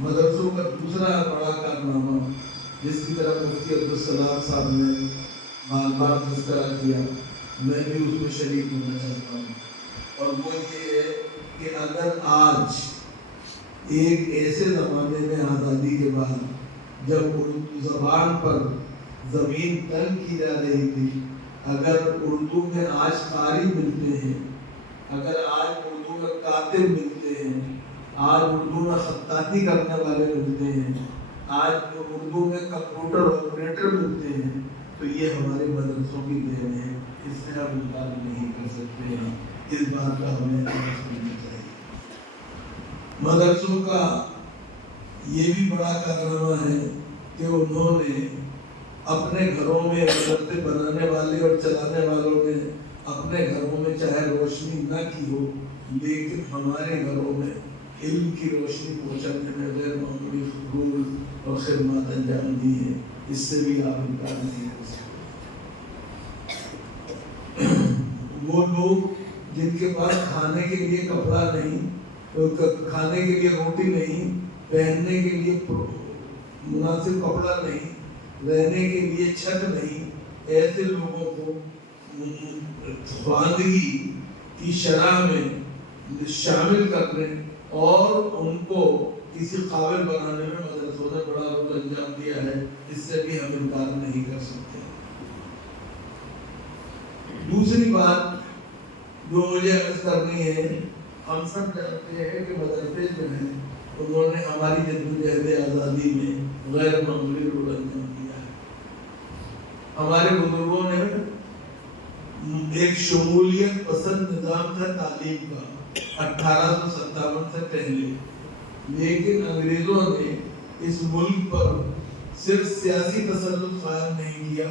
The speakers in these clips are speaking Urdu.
مدرسوں کا دوسرا بڑا کارنامہ جس کی طرف مفتی عبدالسلام صاحب نے بار بار تذکرہ کیا، میں بھی اس میں شریک ہونا چاہتا ہوں، اور وہ یہ ہے کہ اگر آج ایک ایسے زمانے میں آزادی کے بعد جب اردو زبان پر زمین تنگ کی جا رہی تھی، اگر اردو میں آج قاری ملتے ہیں، اگر آج اردو میں کاتب ملتے ہیں، آج اردو میں خطاطی کرنے والے ملتے ہیں، آج اردو میں کمپیوٹر آپریٹر ملتے ہیں، تو یہ ہمارے مدرسوں کی دین ہے، اس سے ہم انکار نہیں کر سکتے ہیں، اس بات کا ہمیں احساس کرنا چاہیے۔ مدرسوں کا یہ بھی بڑا کارنامہ ہے کہ انہوں نے اپنے گھروں میں مدرسے بنانے والے اور چلانے والوں نے اپنے گھروں میں چاہے روشنی نہ کی ہو، لیکن ہمارے گھروں میں علم کی روشنی پہنچانے میں غیر معمولی فضول اور خدمات انجام دی ہیں، اس سے بھی آپ انکار نہیں کر سکتے۔ وہ لوگ جن کے پاس کھانے کے لیے کپڑا نہیں، کھانے کے لیے روٹی نہیں، پہننے کے لیے مناسب کپڑا نہیں، رہنے کے لیے چھت نہیں، ایسے لوگوں کو خواندگی کی شرح میں شامل کرنے اور ان کو کسی قابل بنانے میں مدرسوں نے بڑا رول انجام دیا ہے، اس سے بھی ہم انکار نہیں کر سکتے۔ دوسری بات جو مجھے عرض کرنی ہے، ہم سب جانتے ہیں کہ مدرسے جو ہیں انہوں نے ہماری جدوجہد آزادی میں غیر معمولی رول انجام دیا ہے۔ ہمارے بزرگوں نے ایک شمولیت پسند نظام تھا تعلیم کا 1857 سے پہلے، لیکن انگریزوں نے اس ملک پر صرف سیاسی تسلط قائم نہیں کیا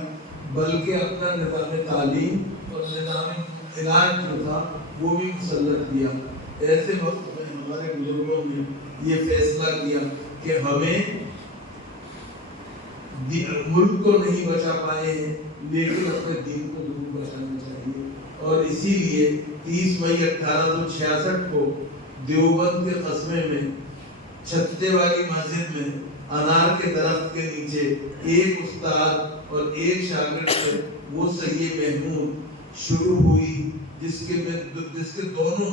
بلکہ اپنا نظام تعلیم اور نظام علاج جو تھا وہ بھی مسلط کیا۔ ایسے وقت میں ہمارے بزرگوں نے یہ فیصلہ کیا کہ ہمیں ملک کو نہیں بچا پائے ہیں لیکن اپنے دین کو ضرور بچانا چاہیے، اور اسی لیے 30 مئی 1866 کو دیوبند کے قصبے میں چھتے والی مسجد میں انار کے درخت کے نیچے ایک استاد اور ایک شاگرد سے وہ سید محمود شروع ہوئی جس کے دونوں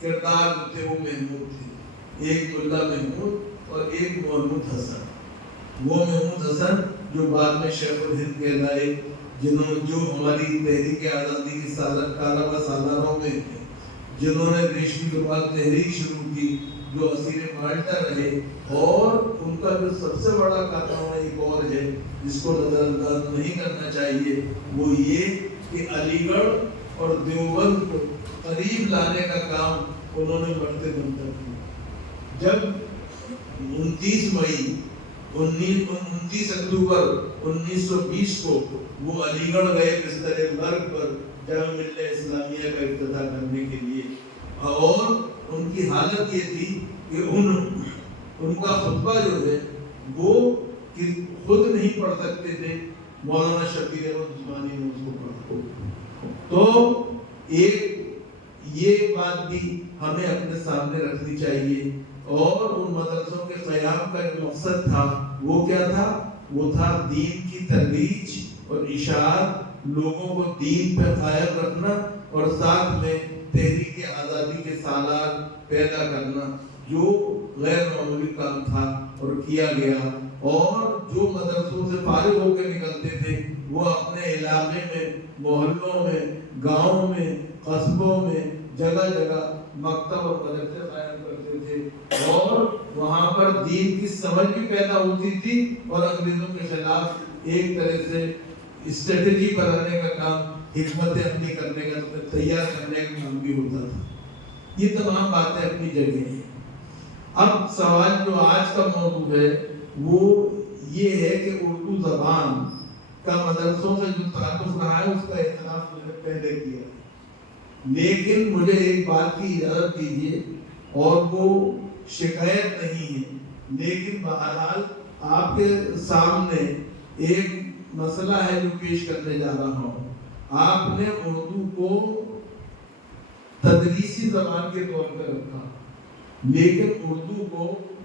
کردار تھے وہ محمود تھے، ایک ملا محمود اور ایک محمود حسن۔ وہ محمود حسن جو بعد میں شیخ الہند کہلائے، جو ہماری تحریک آزادی کی کارآمد سالاروں میں تھے، جنہوں نے ریشمی لباس تحریک شروع کی، جو اسیر مالٹا رہے، اور ان کا جو سب سے بڑا کارنامہ ایک اور ہے جس کو نظر انداز نہیں کرنا چاہیے، وہ یہ کہ علی گڑھ اور دیوبند کو قریب لانے کا کام انہوں نے بڑھتے دم تک کیا۔ جب 29 اکتوبر 1920 کو وہ علی گڑھ گئے بستر مرگ پر جامعہ ملیہ اسلامیہ کا افتتاح کرنے کے لیے، اور ان کی حالت یہ تھی کہ ان کا خطبہ جو ہے وہ خود نہیں پڑھ سکتے تھے، مولانا شبیر احمد عثمانی نے اس کو پڑھا۔ تو یہ بات بھی ہمیں اپنے سامنے رکھنی چاہیے، اور ان مدرسوں کے قیام کا جو مقصد تھا وہ کیا تھا؟ وہ تھا دین کی ترویج اور اشاعت، لوگوں کو دین پہ قائم رکھنا، اور ساتھ میں تحریک آزادی کے سالار پیدا کرنا، جو غیر معمولی کام تھا اور کیا گیا۔ اور جو مدرسوں سے فارغ ہو کے نکلتے تھے وہ اپنے علاقے میں، محلوں میں، گاؤں میں، قصبوں میں جگہ جگہ مکتب اور مدرسے قائم کرتے تھے، اور وہاں پر دین کی سمجھ بھی پیدا ہوتی تھی، اور انگریزوں کے خلاف ایک طرح سے اسٹریٹجی بنانے کا کام، حکمت عملی کرنے کا، تیار کرنے کا کام بھی ہوتا تھا۔ یہ تمام باتیں اپنی جگہ ہیں۔ اب سوال جو آج کا موضوع ہے وہ یہ ہے کہ اردو زبان کا مدرسوں سے جو تعلق رہا ہے اس کا اعتراف میں نے پہلے کیا، لیکن مجھے ایک بات کی اجازت دیجیے، اور وہ شکایت نہیں ہے، لیکن بہرحال آپ کے سامنے ایک مسئلہ ہے جو پیش کرنے جا رہا ہوں۔ آپ نے اردو کو تدریسی زبان کے طور پر رکھا، لیکن اردو کو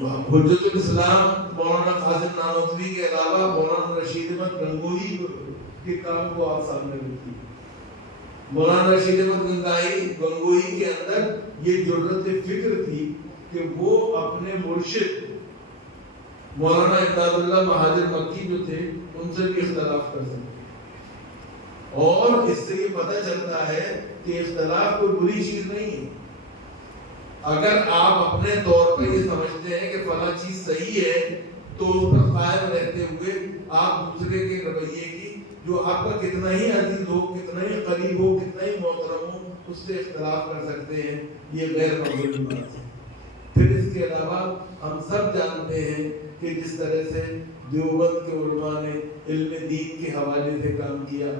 حجت الاسلام مولانا قاسم نانوتوی کے علاوہ مولانا رشید احمد گنگوہی کے کام کو آپ سامنے رکھتی ہے۔ مولانا رشید احمد گنگوہی کے اندر یہ جرأت فکر تھی کہ وہ اپنے مرشد مولانا امداد اللہ مہاجر مکی جو تھے ان سے بھی اختلاف کر سکتے، اور اس سے یہ پتہ چلتا ہے کہ اختلاف کوئی بری چیز نہیں ہے۔ اگر آپ اپنے طور پر یہ سمجھتے ہیں کہ فلاں چیز صحیح ہے تو اس پر قائم رہتے ہوئے آپ دوسرے کے رویے کی، جو آپ کا کتنا ہی عزیز ہو، کتنا ہی قریب ہو، کتنا ہی محترم ہو، اس سے اختلاف کر سکتے ہیں، یہ غیر مقبول بات ہے۔ پھر اس کے علاوہ ہم سب جانتے ہیں کہ جس طرح سے دیوبند کے علماء نے علم دین کے حوالے سے کام کیا،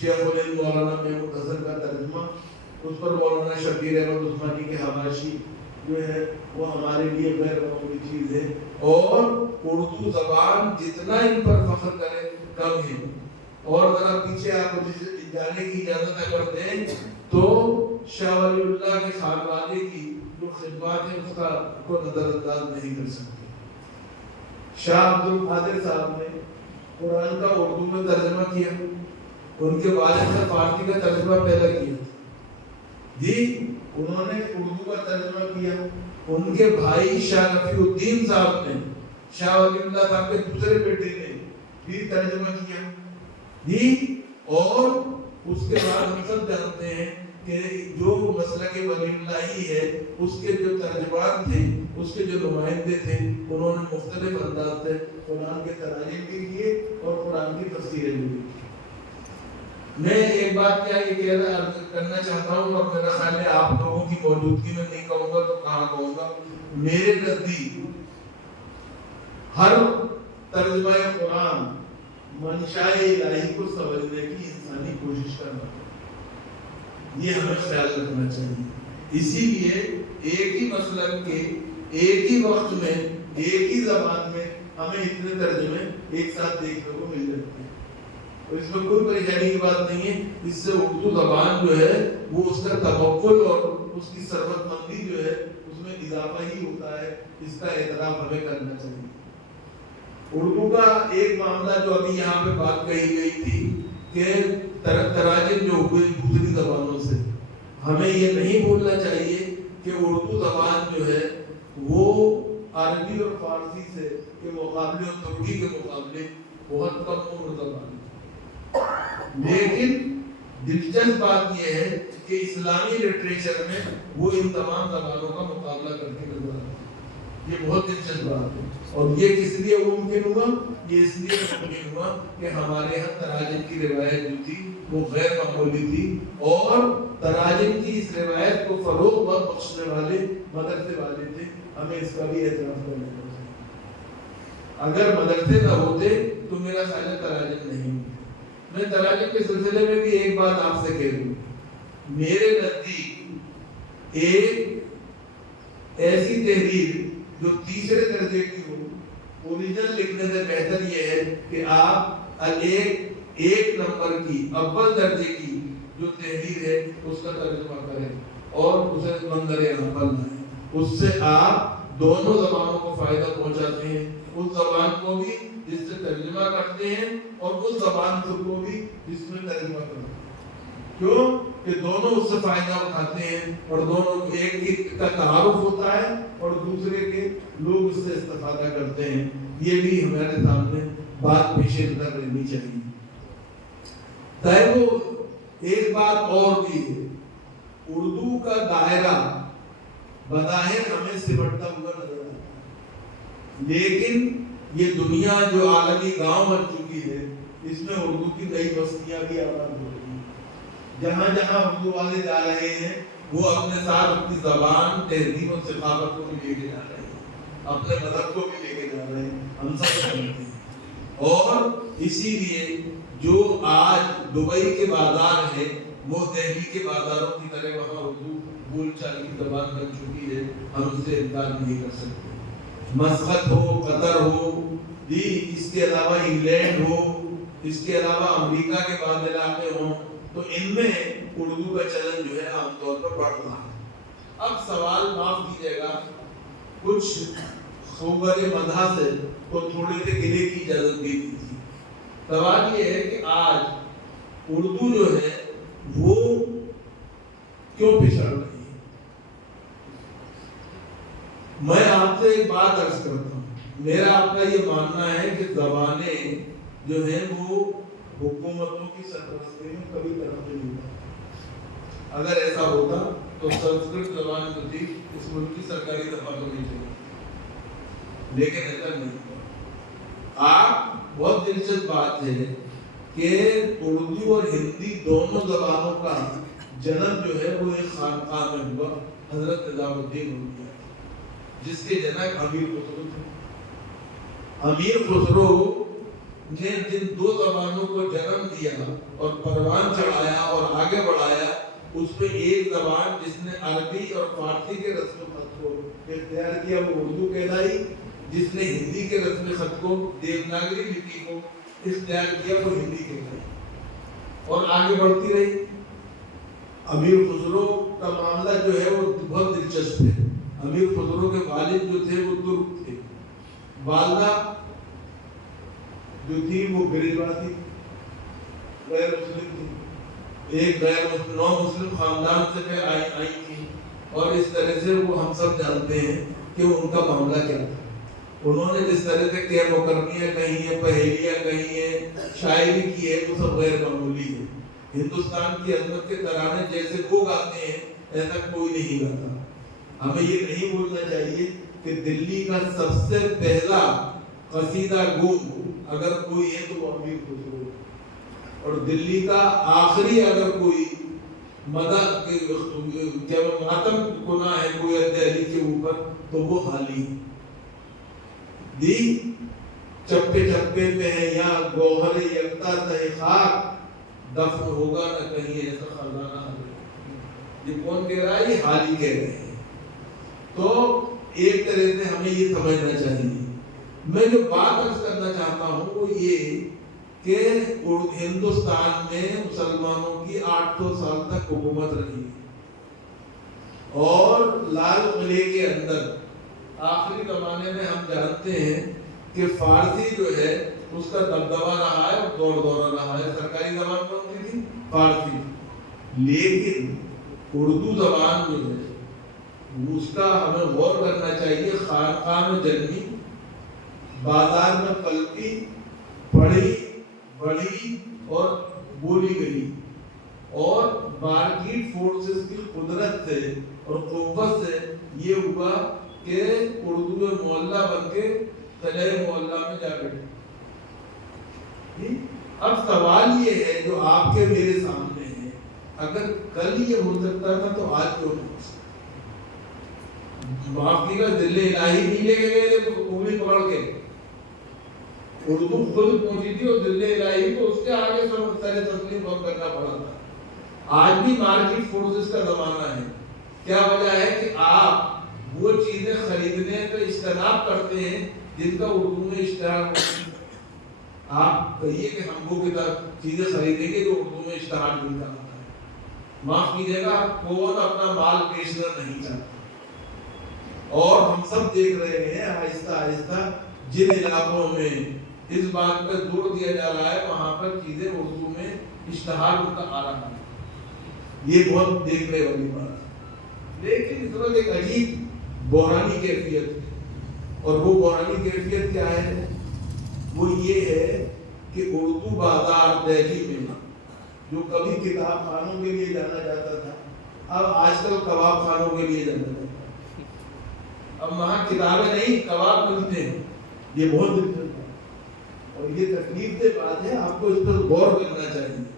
شیخ الہند مولانا محمود حسن کا ترجمہ، اس پر مولانا شبیر احمد عثمانی کے حواشی جو ہے وہ ہمارے لیے غیر معمولی چیز ہے، اور اردو زبان جتنا ان پر فخر کرے کم ہے۔ اور ذرا پیچھے آپ جانے کی اجازت اگر دیں تو شاہ ولی اللہ کے خانوانے کی جو خدمات ہیں اس کا کو نظر انداز نہیں کر سکتے۔ شاہ عبد القادر صاحب نے قرآن کا اردو میں ترجمہ کیا، ان کے والد نے فارسی کا ترجمہ پیدا کیا جی، انہوں نے اردو کا ترجمہ کیا۔ ان کے بھائی شاہ رفیع الدین صاحب نے، شاہ ولی اللہ صاحب کے دوسرے بیٹے نے بھی ترجمہ کیا جی۔ اور اس کے بعد ہم سب جانتے ہیں کہ جو مسلک ولی اللہ ہے اس کے جو ترجمان تھے، اس کے جو نمائندے تھے، انہوں نے مختلف انداز سے قرآن کے تراجم بھی کیے اور قرآن کی تفسیریں بھی کی۔ میں ایک بات کیا یہ کرنا چاہتا ہوں، اور میرا خیال ہے آپ لوگوں کی موجودگی میں نہیں کہوں گا تو کہاں کہوں گا، میرے نزدیک ہر ترجمہ قرآن منشاء الہی کو سمجھنے کی انسانی کوشش کرنا، یہ ہمیں خیال رکھنا چاہیے۔ اسی لیے ایک ہی مسلک کے ایک ہی وقت میں ایک ہی زبان میں ہمیں اتنے ترجمے ایک ساتھ دیکھنے کو مل جاتے ہیں، اور اس میں کوئی پریشانی کی بات نہیں ہے۔ اس سے اردو زبان جو ہے وہ اس کا تبکل اور اس کی ثروت مندی جو ہے اس میں اضافہ ہی ہوتا ہے، اس کا اعتراف ہمیں کرنا چاہیے۔ اردو کا ایک معاملہ جو ابھی یہاں پہ بات کہی گئی تھی کہ تراجم جو ہوئے دوسری زبانوں سے، ہمیں یہ نہیں بھولنا چاہیے کہ اردو زبان جو ہے وہ عربی اور فارسی سے کے مقابلے اور ترکی کے مقابلے بہت کم عمر زبان ہے، لیکن دلچسپ بات یہ ہے کہ اسلامی لٹریچر میں وہ ان تمام زبانوں کا مقابلہ کر کے نظر آتا ہے۔ یہ بہت دلچسپ بات ہے، اور یہ کس لیے ممکن ہوا؟ یہ اس لیے ممکن ہوا کہ ہمارے ہاں تراجم کی روایت جو تھی وہ غیر معمولی تھی، اور تراجم کی اس روایت کو فروغ بخشنے والے مدرسے والے تھے، ہمیں اس کا بھی اعتراف کرنا چاہیے۔ اگر مدرسے نہ ہوتے تو میرا خیال ہے تراجم نہیں ہوتے۔ میں تراجم کے سلسلے میں بھی ایک بات آپ سے کہہ دوں، میرے نزدیک ایک ایسی تحریر جو تیسرے درجے کی ہو، اوریجنل لکھنے سے بہتر یہ ہے کہ آپ ایک نمبر کی اول درجے کی جو تحریر ہے اس کا ترجمہ کریں اور اسے منظر عمل لائیں۔ اس سے آپ دونوں زبانوں کو فائدہ پہنچاتے ہیں، اس زبان کو بھی جس سے ترجمہ کرتے ہیں اور اس زبان کو بھی جس میں ترجمہ کرتے ہیں، کیوں کہ دونوں اس سے فائدہ اٹھاتے ہیں، اور دونوں ایک کا تعارف ہوتا ہے اور دوسرے کے لوگ اس سے استفادہ کرتے ہیں۔ یہ بھی ہمارے سامنے بات پیش نظر رہنی چاہیے۔ وہ ایک بات اور بھی ہے، اردو کا دائرہ بظاہر ہمیں سمٹتا ہوا نظر آتا ہے، لیکن یہ دنیا جو عالمی گاؤں بن چکی ہے، اس میں اردو کی نئی بستیاں بھی آباد ہو رہی ہیں۔ جہاں جہاں اردو والے جا رہے ہیں وہ اپنے ساتھ اپنی زبان، تہذیب اور ثقافت کو بھی لے کے جا رہے ہیں، اپنے مذہب کو بھی لے کے جا رہے ہیں، ہم سب جانتے ہیں۔ اور اسی لیے جو آج دبئی کے بازار ہے وہ دہلی کے بازاروں کی طرح وہاں اردو بول چال کی زبان بن چکی ہے، ہم اس سے انکار نہیں کر سکتے۔ مسقط ہو، قطر ہو جی، اس کے علاوہ انگلینڈ ہو، اس کے علاوہ امریکہ کے بعض علاقے ہوں، تو ان میں اردو کا چلن جو ہے عام طور پر بڑھ رہا ہے۔ اب سوال معاف کیجیے گا، کچھ خبر مدح سے تو تھوڑے سے گلے کی اجازت دی تھی۔ سوال یہ ہے کہ آج اردو جو ہے وہ کیوں پچھڑ رہی ہے؟ میں آپ سے ایک بات عرض کرتا ہوں، میرا آپ کا یہ ماننا ہے کہ زبانیں جو ہیں وہ حکومتوں کی سرپرستی میں کبھی ترقی نہیں ہوتی۔ اگر ایسا ہوتا تو سنسکرت زبان جو تھی اس ملک کی سرکاری دفاتر نہیں چلی، لیکن ایسا نہیں ہوا۔ آپ بہت دلچسپ بات ہے کہ اردو اور ہندی دونوں زبانوں کا جنم جو ہے وہ ایک خانقاہ میں ہوا، حضرت نظام الدین اردو، جس کے جنک امیر خسرو تھے۔ امیر خسرو نے جن دو زبانوں کو جنم دیا اور پروان چڑھایا اور آگے بڑھایا، اس میں ایک زبان جس نے عربی اور فارسی کے رسم خط کو اختیار کیا وہ اردو کہلائی، جس نے ہندی کے رسم خط کو دیوناگری لپی کو اختیار کیا وہ ہندی کہلائی، اور آگے بڑھتی رہی۔ امیر خسرو کا معاملہ جو ہے وہ بہت دلچسپ ہے۔ امیر خسرو کے والد جو تھے وہ ترک تھے، والدہ جو تھی وہ گریباتی غیر مسلم تھی، ایک غیر مسلم نو مسلم خاندان سے آئی تھی، اور اس طرح سے وہ ہم سب جانتے ہیں کہ ان کا معاملہ کیا تھا۔ انہوں نے جس طرح سے کہ مکرمیاں کہی ہیں، پہیلیاں کہی ہیں، شاعری کی ہے، وہ سب غیر معمولی ہے۔ ہندوستان کی عظمت کے ترانے جیسے وہ گاتے ہیں ایسا کوئی نہیں گاتا۔ ہمیں یہ نہیں بھولنا چاہیے کہ دلی کا سب سے پہلا قصیدہ گو اگر کوئی ہے تو وہ امیر خسرو ہے، اور دلی کا آخری اگر کوئی مدح کیا ماتم گناہ ہے کوئی دہلی کے اوپر تو وہ حالی دی چپے چپے پہ ہے یا گوہر یکتا تہ خاک، دفن ہوگا نہ کہیں ایسا خزانہ ہے۔ یہ کون کہہ رہا ہے؟ یہ حالی کہہ رہے ہیں۔ تو ایک طرح سے ہمیں یہ سمجھنا چاہیے۔ میں جو بات عرض کرنا چاہتا ہوں وہ یہ کہ ہندوستان میں مسلمانوں کی 800 سال تک حکومت رہی، اور لال قلعے کے اندر آخری زمانے میں ہم جانتے ہیں کہ فارسی جو ہے اس کا دبدبا رہا ہے اور دور دورہ رہا ہے۔ سرکاری زبان کون سی تھی؟ فارسی، لیکن اردو زبان جو ہے اس کا ہمیں غور کرنا چاہیے۔ خانقاہ میں جنمی، بازار میں پلتی، پڑھی بڑھی اور بولی گئی، اور مارکیٹ فورسز کی قدرت سے اور قوت سے یہ ہوا کہ اردو میں محلہ بن کے تلے محلہ میں جا بیٹھے۔ اب سوال یہ ہے جو آپ کے میرے سامنے ہے، اگر کل یہ ہو سکتا تھا تو آج کیوں نہیں ہو سکتا؟ معاف کیجیے گا، دل الہی نہیں لے کے گئے تھے انگلی پکڑ کے، اردو خود پہنچی تھی اور دل الہی کو اس کے آگے سر تسلیم کرنا پڑا تھا۔ آج بھی مارکیٹ فورسز کا زمانہ ہے۔ کیا وجہ ہے کہ آپ وہ چیزیں خریدنے کا اجتناب کرتے ہیں جن کا اردو میں اشتہار ہوتا ہے؟ آپ کہیے کہ ہم وہ چیزیں خریدیں گے جو اردو میں اشتہار ملتا ہے۔ معاف کیجیے گا، کون اپنا مال بیچنا نہیں چاہتا، اور ہم سب دیکھ رہے ہیں آہستہ آہستہ جن علاقوں میں اس بات پر زور دیا جا رہا ہے وہاں پر چیزیں اردو میں اشتہار ان کا آ رہا ہے۔ یہ بہت دیکھنے والی بات ہے، لیکن اس وقت ایک عجیب بحرانی کیفیت ہے، اور وہ بحرانی کیفیت کیا ہے؟ وہ یہ ہے کہ اردو بازار دہلی میں جو کبھی کتاب خانوں کے لیے جانا جاتا تھا، اب آج کل کباب خانوں کے لیے جانا جاتا ہے۔ اب وہاں کتابیں نہیں، کباب ملتے ہیں۔ یہ بہت دلچسپ ہے اور یہ تکلیف دہ بات ہے، آپ کو اس پر غور کرنا چاہیے۔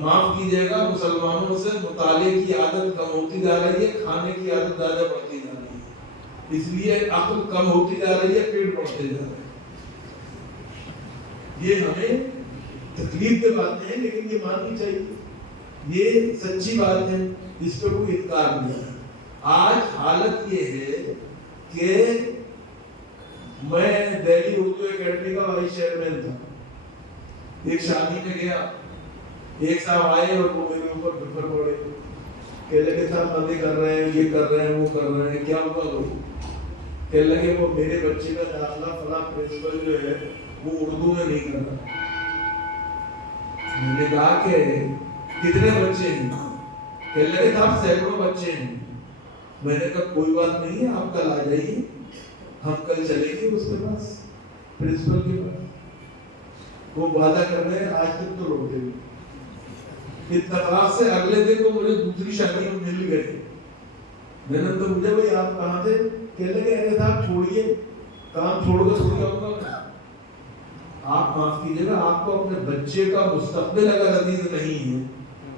معاف کیجیے گا، مسلمانوں سے مطالعے کی عادت کم ہوتی جا رہی ہے، کھانے کی عادت زیادہ بڑھتی جا رہی ہے، اس لیے عقل کم ہوتی جا رہی ہے، پیٹ بڑھتے جا رہے ہیں۔ یہ ہمیں تکلیف دہ باتیں ہیں لیکن یہ ماننی چاہیے، یہ سچی بات ہے، اس پہ کوئی انکار نہیں ہے۔ آج حالت یہ ہے کہ میں دہلی اردو اکیڈمی کا وائس چیئرمین تھا، ایک شادی میں گیا، ایک صاحب آئے اور وہ میرے اوپر بھر پڑے، کہتے کہ صاحب مندی کر رہے ہیں، یہ کر رہے ہیں، وہ کر رہے ہیں، کیا ہوا؟ کہنے لگے وہ میرے بچے کا داخلہ فلاں پرنسپل جو ہے وہ اردو میں نہیں کر رہا. میں نے کہا کہ کتنے بچے ہیں؟ کہنے لگے صاحب سینکڑوں بچے ہیں. میں نے کہا کوئی بات نہیں ہے، آپ کل آ جائیے، ہم کل چلیں گے اس کے پاس، پرنسپل کے پاس. وہ وعدہ کر رہے ہیں، آج تک تو لوٹے ہوئے. اتفاق سے اگلے دن وہ مجھے دوسری شادی میں مل گئے. میں نے تو مجھے بھائی آپ کہاں تھے؟ کہنے لگے ارے صاحب چھوڑیے، کام چھوڑ کر چھوڑ جاؤں گا. آپ معاف کیجیے گا، آپ کو اپنے بچے کا مستقبل اگر عزیز نہیں ہے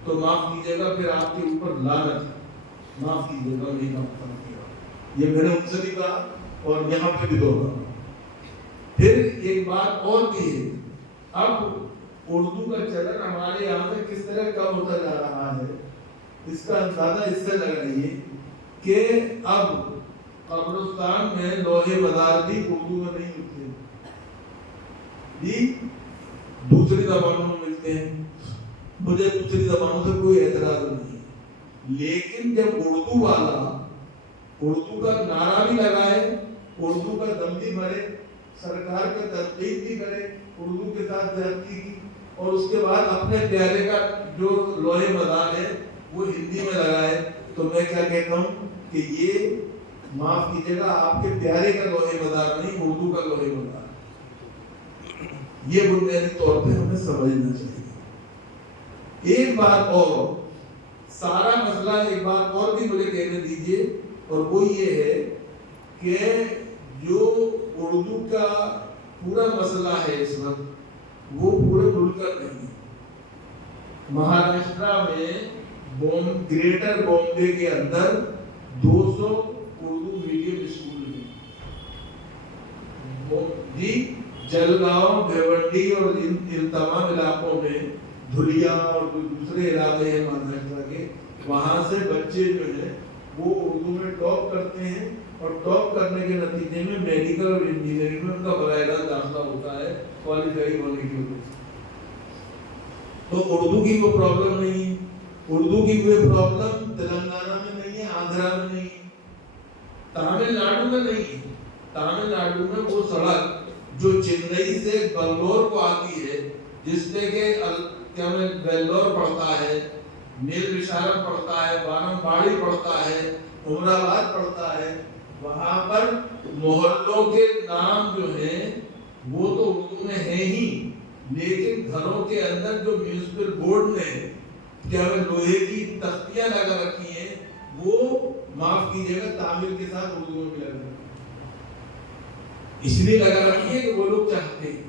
تو معاف کیجیے گا، پھر آپ کے اوپر لعنت ہے. معاف کیجیے گا، نہیں معاف کیجیے گا. یہ میں نے ان سے بھی کہا اور یہاں پہ بھی دوہرایا. پھر ایک بات اور بھی ہے، اب اردو کا چلن ہمارے یہاں سے کس طرح کم ہوتا جا رہا ہے، اس کا اندازہ اس سے لگائیے کہ اب قبرستان میں لوہے مدار بھی اردو میں نہیں ملتے جی، دوسری زبانوں میں ملتے ہیں. مجھے دوسری زبانوں سے کوئی اعتراض نہیں، لیکن جب اردو والا اردو کا نعرہ بھی لگائے، اردو کا دم بھی بھرے، سرکار کا تنقید بھی کرے، اردو کے ساتھ زیادتی کی، اور اس کے بعد اپنے پیارے کا جو لوہے مدار ہے وہ ہندی میں لگائے، تو میں کیا کہتا ہوں کہ یہ معاف کیجیے گا آپ کے پیارے کا لوہے مدار نہیں، اردو کا لوہے مدار. یہ بنیادی طور پہ ہمیں سمجھنا چاہیے. ایک بات اور، سارا مسئلہ ایک بات اور بھی مجھے کہنے دیجیے، اور وہ یہ ہے کہ جو اردو کا پورا مسئلہ ہے اس وقت وہ پورے ملک کا نہیں. مہاراشٹرا میں گریٹر بامبے کے اندر 200 اردو میڈیم اسکول ہیں جی. جلگاؤں، بھیونڈی اور ان تمام علاقوں میں، دھلیا اور دوسرے علاقے ہیں مہاراشٹر کے، وہاں سے بچے جو ہیں وہ اردو میں ٹاپ کرتے ہیں، اور ٹاپ کرنے کے نتیجے میں میڈیکل اور انجینئرنگ میں ان کا براہ راست داخلہ ہوتا ہے کوالیفائی ہونے کی وجہ سے. تو اردو کی کوئی پرابلم نہیں ہے. اردو کی کوئی پرابلم تلنگانہ میں نہیں ہے، آندھرا میں نہیں ہے، تامل ناڈو میں نہیں ہے. تامل ناڈو میں وہ سڑک جو چنئی سے بنگلور کو آتی ہے، جس میں کہ کیا میں ویلور پڑتا ہے، نیل وشارم پڑتا ہے، وانم باڑی پڑتا ہے، عمرآباد پڑتا ہے، وہاں پر محلوں کے نام جو ہیں وہ تو اردو میں ہیں ہی، لیکن گھروں کے اندر جو میونسپل بورڈ نے کیا میں لوہے کی تختیاں لگا رکھی ہیں وہ معاف کیجیے گا تامل کے ساتھ اردو میں بھی لگا رکھی ہیں. اس لیے لگا رکھی ہے کہ وہ لوگ چاہتے ہیں.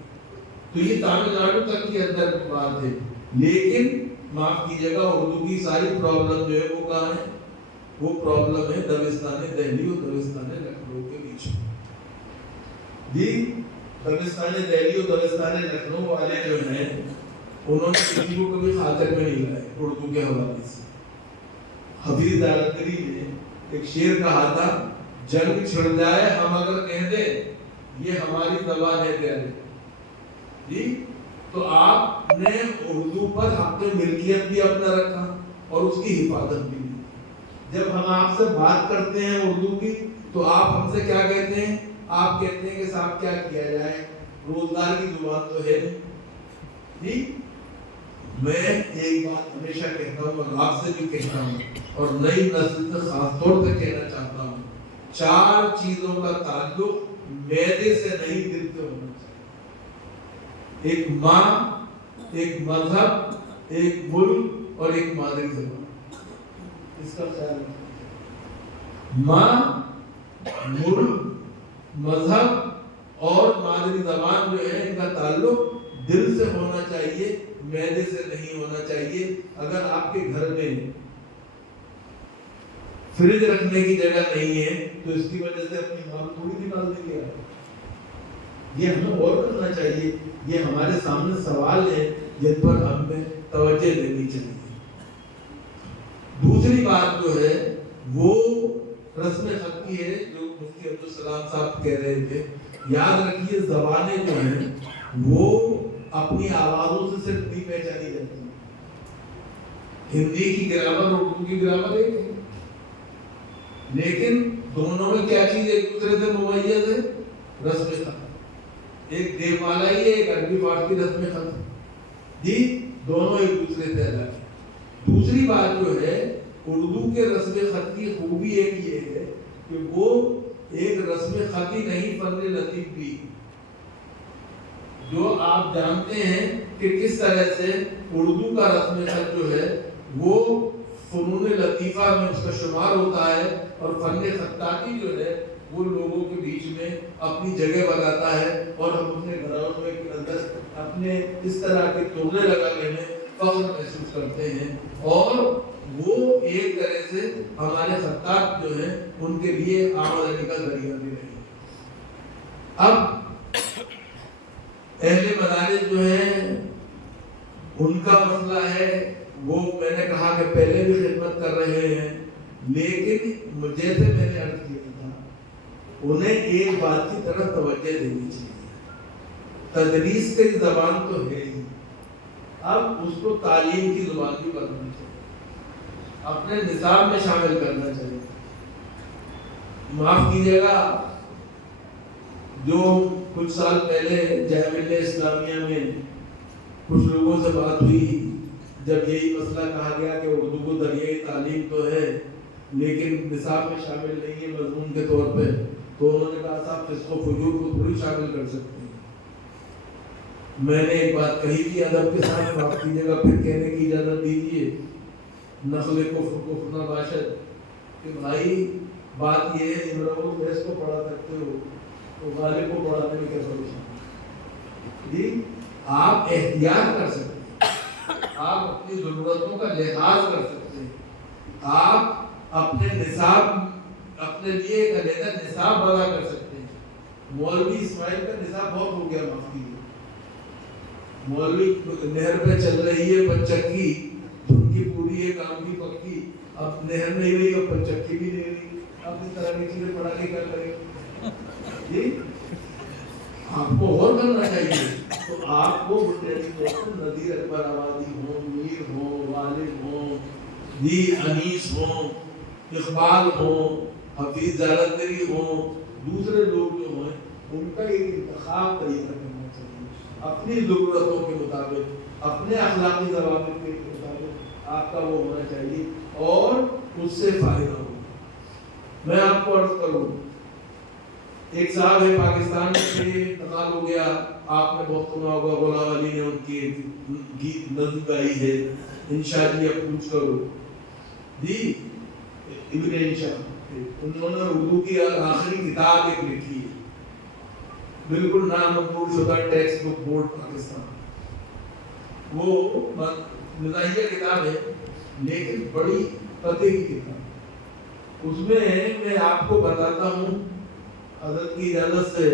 تو یہ تامل ناڈو تک کے اندر بات ہے، لیکن معاف کیجیے گا اردو کی ساری پرابلم جو ہے وہ کہاں ہے؟ وہ پرابلم ہے دبستان دہلی اور دبستان لکھنؤ کے بیچ میں جی. دبستان دہلی اور دبستان لکھنؤ والے جو ہیں انہوں نے کسی کو کبھی خاطر میں نہیں لائے اردو کے حوالے سے. حفیظ دارندری نے ایک شعر کہا تھا، جنگ چھڑ جائے ہم اگر کہہ دیں یہ ہماری زبان ہے پیارے جی. تو آپ نے اردو پر اپنے ملکیت بھی اپنا رکھا اور اس کی حفاظت بھی. جب ہم آپ سے بات کرتے ہیں اردو کی تو آپ ہم سے کیا کہتے ہیں؟ آپ کہتے ہیں کہ صاحب کیا کیا جائے، روزگار کی زبان تو ہے نہیں. میں ایک بات ہمیشہ کہتا ہوں اور آپ سے بھی کہتا ہوں اور نئی نسل سے خاص طور سے کہنا چاہتا ہوں، 4 چیزوں کا تعلق معدے سے نہیں دل سے ہونا چاہیے. ایک ماں، ایک مذہب، ایک ملک اور ایک مادری زبان. اس کا خیال رکھیں. ماں، ملک، مذہب اور مادری زبان جو ہے ان کا تعلق دل سے ہونا چاہیے، معدے سے نہیں ہونا چاہیے. اگر آپ کے گھر میں فریج رکھنے کی جگہ نہیں ہے تو اس کی وجہ سے اپنی ماں تھوڑی نکال دیں گے. یہ ہمیں غور کرنا چاہیے. یہ ہمارے سامنے سوال ہے جن پر ہمیں توجہ دینی چاہیے. دوسری بات جو ہے وہ رسم خط کی ہے جو مفتی عبدالسلام صاحب کہہ رہے تھے. یاد رکھیے زبانیں جو ہیں وہ اپنی آوازوں سے صرف نہیں پہچانی جاتی. ہندی کی گرامر اور اردو کی گرامر ایک ہے، لیکن دونوں میں کیا چیز ایک دوسرے سے ممیز ہے؟ رسم خط، ایک دیومالائی ہے، ایک عربی فارسی رسم خط جی، دونوں ایک دوسرے سے الگ ہے۔ دوسری بات جو ہے اردو کے رسم خط کی خوبی ایک یہ ہے کہ وہ ایک رسم خط ہی نہیں، فن لطیف بھی، جو آپ جانتے ہیں کہ کس طرح سے اردو کا رسم خط جو ہے وہ فنون لطیفہ میں اس کا شمار ہوتا ہے، اور فن خطاطی جو ہے وہ لوگوں کے بیچ میں اپنی جگہ بناتا ہے، اور ہم اپنے گھروں میں اندر اپنے اس طرح کے توڑے لگانے میں فخر محسوس کرتے ہیں، اور وہ ایک طرح سے ہمارے خطاط جو ہیں ان کے لیے آمدنی کا ذریعہ بھی رہے۔ اب اہل مدارس جو ہیں ان کا مسئلہ ہے، وہ میں نے کہا کہ پہلے بھی خدمت کر رہے ہیں، لیکن جیسے میں نے عرض کیا تھا انہیں ایک بات کی طرف توجہ دینی چاہیے، تدریس کی زبان تو ہے ہی، اب اس کو تعلیم کی زبان بھی بنانی چاہیے، اپنے نصاب میں شامل کرنا چاہیے۔ معاف کیجیے گا، جو کچھ سال پہلے جامعہ اسلامیہ میں کچھ لوگوں سے بات ہوئی، جب یہی مسئلہ کہا گیا کہ اردو کو دریائی تعلیم تو ہے لیکن نصاب میں شامل نہیں ہے مضمون کے طور پہ، تو انہوں نے کہا صاحب فسق و فجور کو تھوڑی شامل کر سکتے ہیں۔ میں نے ایک بات کہی تھی ادب کے ساتھ، معاف کیجیے گا پھر کہنے کی اجازت دیجیے، نقل کفر کفر نہ باشد، کہ بھائی بات یہ ہے امرؤ القیس کو پڑھا سکتے ہو تو غالب کو پڑھانے میں کیا سولوشن جی؟ آپ احتیاط کر سکتے ہیں، آپ اپنی ضرورتوں کا لحاظ کر سکتے ہیں، آپ اپنے نصاب اپنے لیے ایک علیحدہ نصاب بنا کر سکتے ہیں۔ مولوی اسماعیل کا نصاب بہت ہو گیا، معاف کیجیے، مولوی نہر پہ چل رہی ہے پنچکی، دھن کی پوری ہے کام کی پکی، اب نہر نہیں رہی اور پنچکی بھی نہیں رہی، اب اس طرح کی چیزیں پڑھا کے کیا کریں جی؟ آپ کو اور کرنا چاہیے، تو آپ کو نذیر اکبر آبادی ہوں، میر ہوں، غالب ہوں جی، انیس ہوں، اقبال ہوں، حفیظ جالندری ہوں، دوسرے لوگ جو ہیں ان کا ایک انتخاب تیار کرنا چاہیے اپنی ضرورتوں کے مطابق، اپنے اخلاقی ضوابط کے مطابق آپ کا وہ ہونا چاہیے، اور اس سے فائدہ ہو۔ میں آپ کو عرض کروں، ایک صاحب ہے پاکستان سے انتقال ہو گیا، آپ نے بہت سنا ہوگا، غلام علی نے ان کی گیت نظم گائی ہے، انشاء جی اب پوچھ کرو جی، ابن انشاء، انہوں نے اردو کی آخری کتاب ایک لکھی ہے، بالکل نامنظور شدہ ٹیکسٹ بک بورڈ پاکستان، وہ مزاحیہ کتاب ہے لیکن بڑی پتے کی کتاب، اس میں آپ کو بتاتا ہوں حضرت کی اجازت سے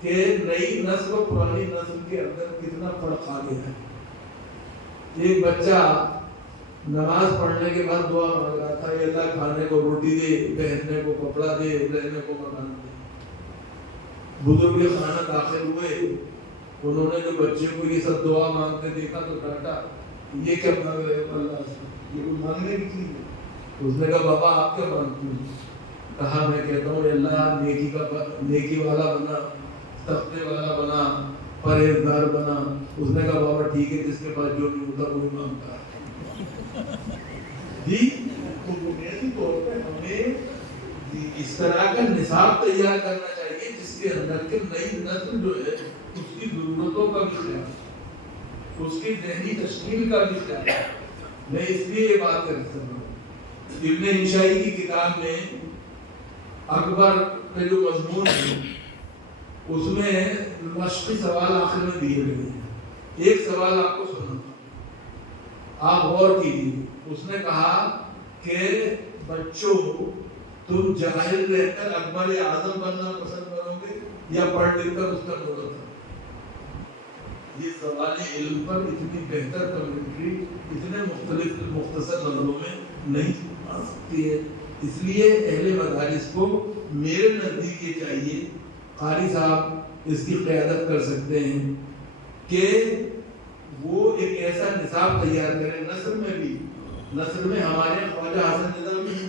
کہ نئی نسل و پرانی نسل کے اندر کتنا فرق آ گیا ہے۔ ایک بچہ نماز پڑھنے کے بعد دعا مانگ رہا تھا، یہ اللہ کھانے کو روٹی دے، پہننے کو کپڑا دے، رہنے کو مکان دے۔ بزرگ خانہ داخل ہوئے، انہوں نے جو بچے کو یہ سب دعا مانگتے دیکھا تو ڈانٹا، یہ کیا مانگ رہے ہو اللہ سے، یہ کوئی مانگنے کی چیز ہے؟ اس نے کہا بابا آپ کیا مانگتے ہیں؟ کہا میں کہتا ہوں اللہ نیکی والا بنا، تقوی والا بنا، پرہیزگار بنا۔ اس نے کہا بابا ٹھیک ہے، جس کے پاس جو نہیں ہوتا وہی مانگتا ہے جی۔ تو بنیادی طور پہ ہمیں اس طرح کا نصاب تیار کرنا چاہیے جس کے اندر کہ نئی نسل جو ہے اس کی ضرورتوں کا بھی خیال، اس کی ذہنی تشکیل کا بھی خیال۔ میں اس لیے یہ بات کر رہا ہوں، ابن انشائی کی کتاب میں اکبر کے جو مضمون ہے اس میں مشقی سوال آخر میں دیے گئے ہیں۔ ایک سوال آپ کو سناتا ہوں، آپ غور کیجیے۔ اس نے کہا کہ بچوں تم جاہل رہ کر اکبر اعظم بننا پسند کرو گے یا پڑھ لکھ کر اس کا نور تھا؟ یہ سوال علم پر اتنی بہتر کمنٹری اتنے مختلف مختصر لفظوں میں نہیں آ سکتی ہے۔ اس لیے اہل مدارس کو میرے نزدیک یہ چاہیے، قاری صاحب اس کی قیادت کر سکتے ہیں کہ وہ ایک ایسا نصاب تیار کریں، نثر میں بھی، نثر میں ہمارے خواجہ حسن نظامی ہیں،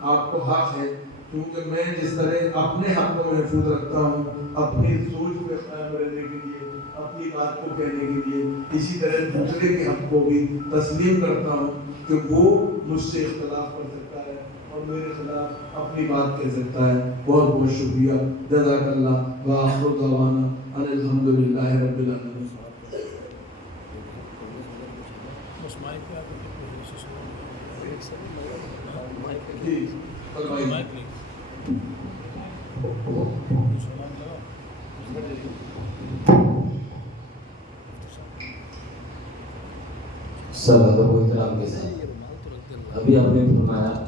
آپ کو حق ہے، کیونکہ میں جس طرح اپنے حق کو محفوظ رکھتا ہوں اپنی سوچ پہ قائم رہنے کے لیے، اپنی بات کو کہنے کے لیے، اسی طرح دوسرے کے حق کو بھی تسلیم کرتا ہوں کہ وہ مجھ سے اختلاف کر سکتا ہے اور میرے خلاف اپنی بات کہہ سکتا ہے۔ بہت بہت شکریہ، جزاک اللہ، وآخر دعوانا ان الحمدللہ رب العالمین۔ جی فرمائیے۔ سب ادب و احترام کے ساتھ ابھی آپ نے فرمایا